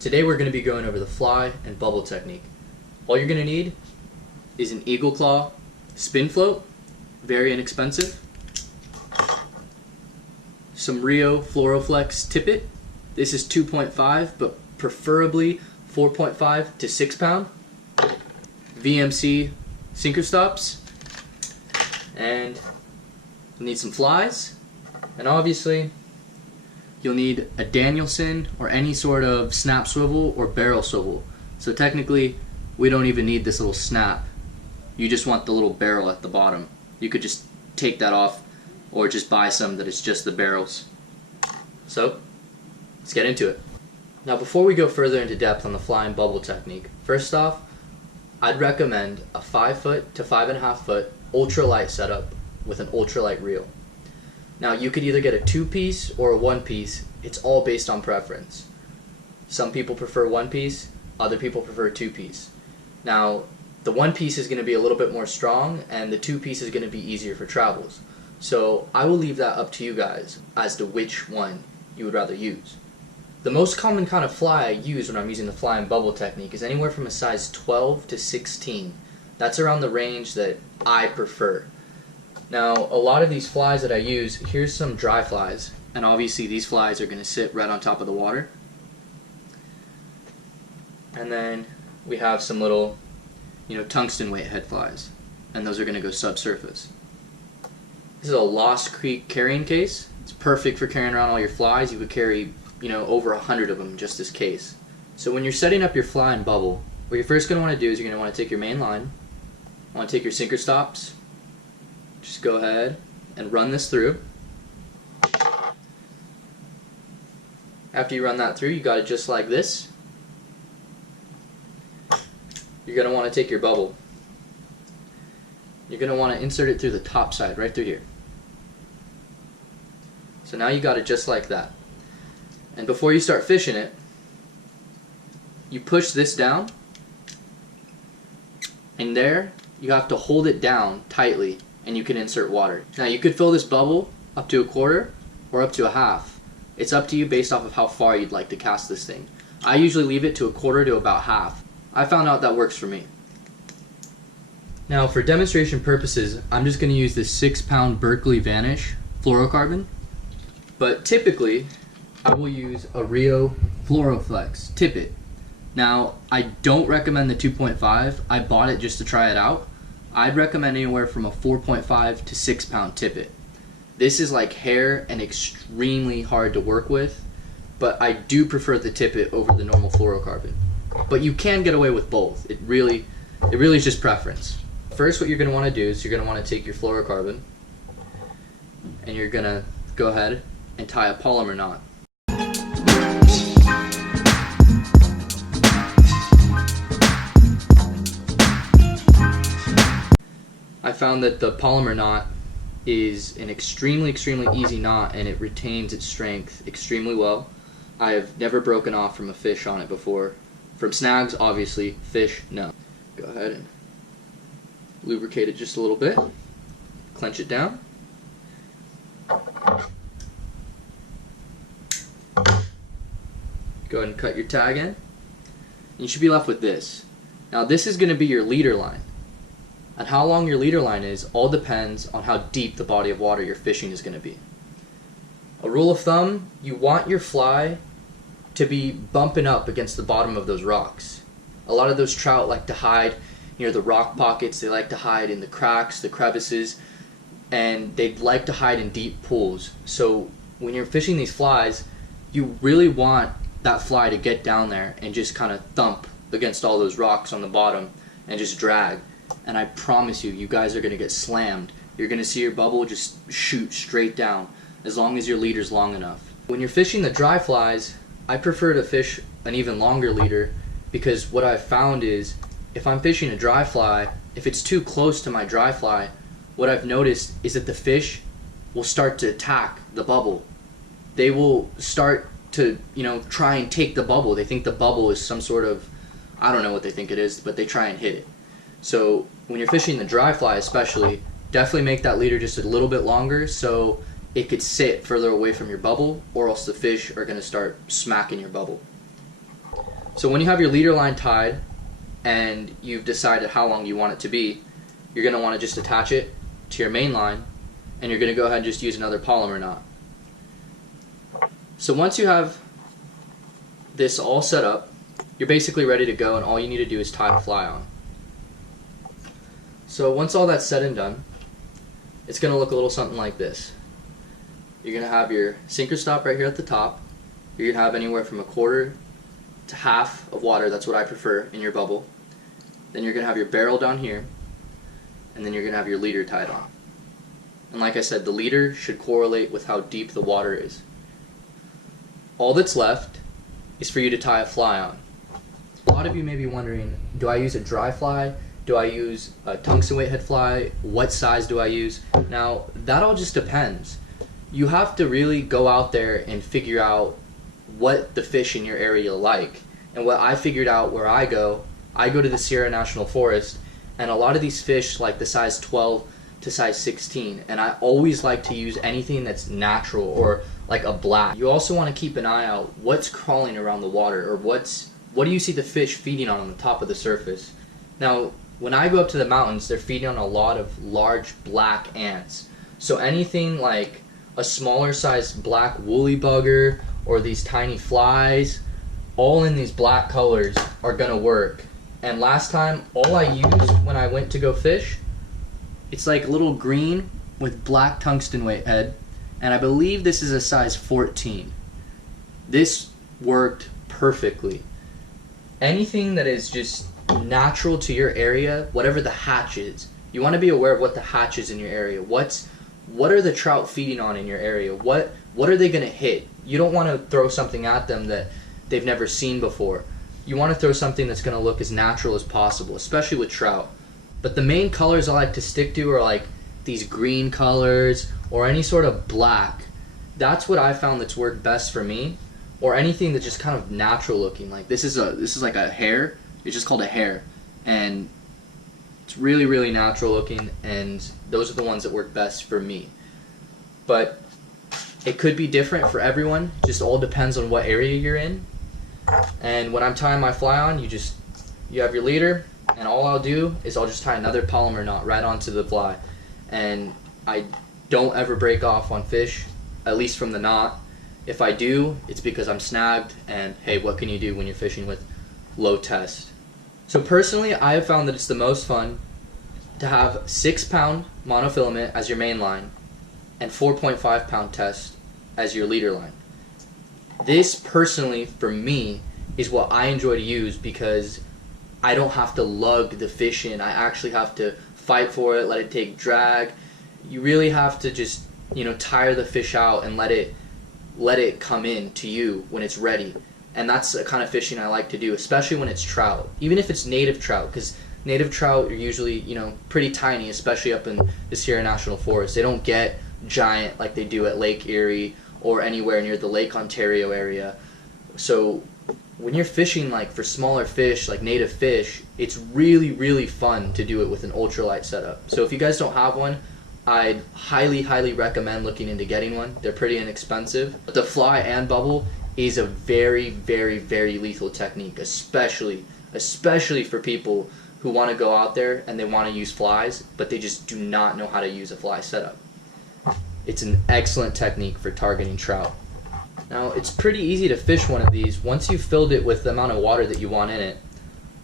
Today we're going to be going over the fly and bubble technique. All you're going to need is an Eagle Claw spin float, very inexpensive, some Rio Fluoroflex tippet. This is 2.5 but preferably 4.5 to 6 pound, VMC sinker stops, and you'll need some flies, and obviously you'll need a Danielson or any sort of snap swivel or barrel swivel. So technically we don't even need this little snap. You just want the little barrel at the bottom. You could just take that off or just buy some that is just the barrels. So let's get into it. Now before we go further into depth on the fly and bubble technique, first off, I'd recommend a 5 foot to 5.5 foot ultralight setup with an ultralight reel. Now you could either get a 2-piece or a 1-piece. It's all based on preference. Some people prefer 1-piece, other people prefer 2-piece. Now the 1-piece is going to be a little bit more strong and the 2-piece is going to be easier for travels. So I will leave that up to you guys as to which one you would rather use. The most common kind of fly I use when I'm using the fly and bubble technique is anywhere from a size 12 to 16. That's around the range that I prefer. Now a lot of these flies that I use, here's some dry flies, and obviously these flies are going to sit right on top of the water. And then we have some little, tungsten weight head flies, and those are going to go subsurface. This is a Lost Creek carrying case. It's perfect for carrying around all your flies. You would carry over 100 of them in just this case. So when you're setting up your fly and bubble, what you're first going to want to do is you're going to want to take your main line, want to take your sinker stops, just go ahead and run this through. After you run that through, you got it just like this. You're going to want to take your bubble. You're going to want to insert it through the top side, right through here. So now you got it just like that. And before you start fishing it, you push this down, and there you have to hold it down tightly and you can insert water. Now you could fill this bubble up to a quarter or up to a half. It's up to you based off of how far you'd like to cast this thing. I usually leave it to a quarter to about half. I found out that works for me. Now for demonstration purposes, I'm just going to use this 6-pound Berkley Vanish fluorocarbon, but typically I will use a Rio Fluoroflex tippet. Now I don't recommend the 2.5. I bought it just to try it out. I'd recommend anywhere from a 4.5 to 6 pound tippet. This is like hair and extremely hard to work with, but I do prefer the tippet over the normal fluorocarbon. But you can get away with both. It really is just preference. First, what you're going to want to do is you're going to want to take your fluorocarbon and you're going to go ahead and tie a polymer knot. I found that the polymer knot is an extremely easy knot and it retains its strength extremely well. I have never broken off from a fish on it before. From snags, obviously. Fish, no. Go ahead and lubricate it just a little bit. Clench it down. Go ahead and cut your tag in. And you should be left with this. Now this is going to be your leader line. And how long your leader line is all depends on how deep the body of water you're fishing is going to be. A rule of thumb, you want your fly to be bumping up against the bottom of those rocks. A lot of those trout like to hide near the rock pockets, they like to hide in the cracks, the crevices, and they like to hide in deep pools. So when you're fishing these flies, you really want that fly to get down there and just kind of thump against all those rocks on the bottom and just drag. And I promise you, you guys are going to get slammed. You're going to see your bubble just shoot straight down as long as your leader's long enough. When you're fishing the dry flies, I prefer to fish an even longer leader because what I've found is if I'm fishing a dry fly, if it's too close to my dry fly, what I've noticed is that the fish will start to attack the bubble. They will start to, try and take the bubble. They think the bubble is some sort of, I don't know what they think it is, but they try and hit it. So when you're fishing the dry fly especially, definitely make that leader just a little bit longer so it could sit further away from your bubble, or else the fish are going to start smacking your bubble. So when you have your leader line tied and you've decided how long you want it to be, you're going to want to just attach it to your main line, and you're going to go ahead and just use another polymer knot. So once you have this all set up, you're basically ready to go, and all you need to do is tie the fly on. So once all that's said and done, it's going to look a little something like this. You're going to have your sinker stop right here at the top. You're going to have anywhere from 1/4 to half of water, that's what I prefer, in your bubble. Then you're going to have your barrel down here, and then you're going to have your leader tied on. And like I said, the leader should correlate with how deep the water is. All that's left is for you to tie a fly on. A lot of you may be wondering, do I use a dry fly? Do I use a tungsten weight head fly? What size do I use? Now, that all just depends. You have to really go out there and figure out what the fish in your area like. And what I figured out where I go to the Sierra National Forest, and a lot of these fish like the size 12 to size 16, and I always like to use anything that's natural or like a black. You also want to keep an eye out what's crawling around the water, or what do you see the fish feeding on the top of the surface. Now, when I go up to the mountains, they're feeding on a lot of large black ants. So anything like a smaller size black woolly bugger or these tiny flies, all in these black colors, are gonna work. And last time, all I used when I went to go fish, it's like a little green with black tungsten weight head, and I believe this is a size 14. This worked perfectly. Anything that is just natural to your area, whatever the hatch is, you want to be aware of what the hatch is in your area. What are the trout feeding on in your area? What are they going to hit? You don't want to throw something at them that they've never seen before. You want to throw something that's going to look as natural as possible, especially with trout. But the main colors I like to stick to are like these green colors or any sort of black. That's what I found that's worked best for me. Or anything that's just kind of natural looking. Like this is like a hair. It's just called a hair, and it's really, really natural looking, and those are the ones that work best for me. But it could be different for everyone. Just all depends on what area you're in. And when I'm tying my fly on, you have your leader, and all I'll do is I'll just tie another polymer knot right onto the fly, and I don't ever break off on fish, at least from the knot. If I do, it's because I'm snagged, and hey, what can you do when you're fishing with low test? So personally, I have found that it's the most fun to have 6-pound monofilament as your main line and 4.5-pound test as your leader line. This personally, for me, is what I enjoy to use because I don't have to lug the fish in. I actually have to fight for it, let it take drag. You really have to just, tire the fish out and let it come in to you when it's ready. And that's the kind of fishing I like to do, especially when it's trout. Even if it's native trout, because native trout are usually, pretty tiny, especially up in the Sierra National Forest. They don't get giant like they do at Lake Erie or anywhere near the Lake Ontario area. So when you're fishing like for smaller fish, like native fish, it's really, really fun to do it with an ultralight setup. So if you guys don't have one, I'd highly, highly recommend looking into getting one. They're pretty inexpensive. But the fly and bubble is a very, very, very lethal technique, especially for people who want to go out there and they want to use flies, but they just do not know how to use a fly setup. It's an excellent technique for targeting trout. Now, it's pretty easy to fish one of these. Once you've filled it with the amount of water that you want in it,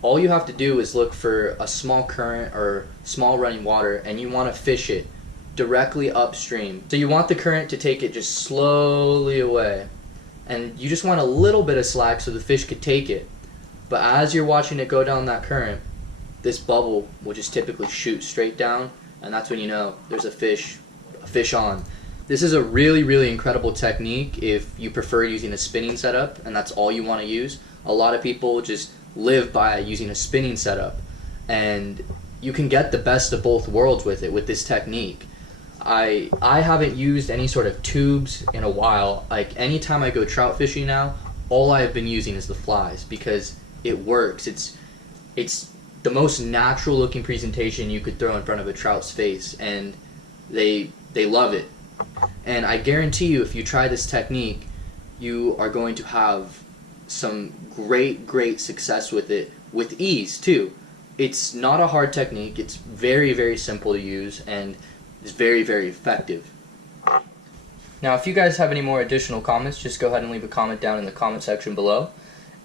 all you have to do is look for a small current or small running water, and you want to fish it directly upstream. So you want the current to take it just slowly away, and you just want a little bit of slack so the fish could take it. But as you're watching it go down that current, this bubble will just typically shoot straight down, and that's when you know there's a fish on. This is a really, really incredible technique if you prefer using a spinning setup and that's all you want to use. A lot of people just live by using a spinning setup, and you can get the best of both worlds with it with this technique. I haven't used any sort of tubes in a while. Like anytime I go trout fishing now, all I have been using is the flies because it works. It's the most natural looking presentation you could throw in front of a trout's face, and they love it. And I guarantee you, if you try this technique, you are going to have some great success with it with ease too. It's not a hard technique. It's very simple to use, and it's very effective. Now, if you guys have any more additional comments, just go ahead and leave a comment down in the comment section below.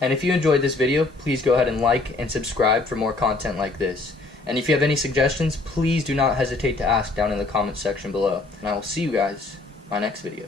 And if you enjoyed this video, please go ahead and like and subscribe for more content like this. And if you have any suggestions, please do not hesitate to ask down in the comment section below. And I will see you guys in my next video.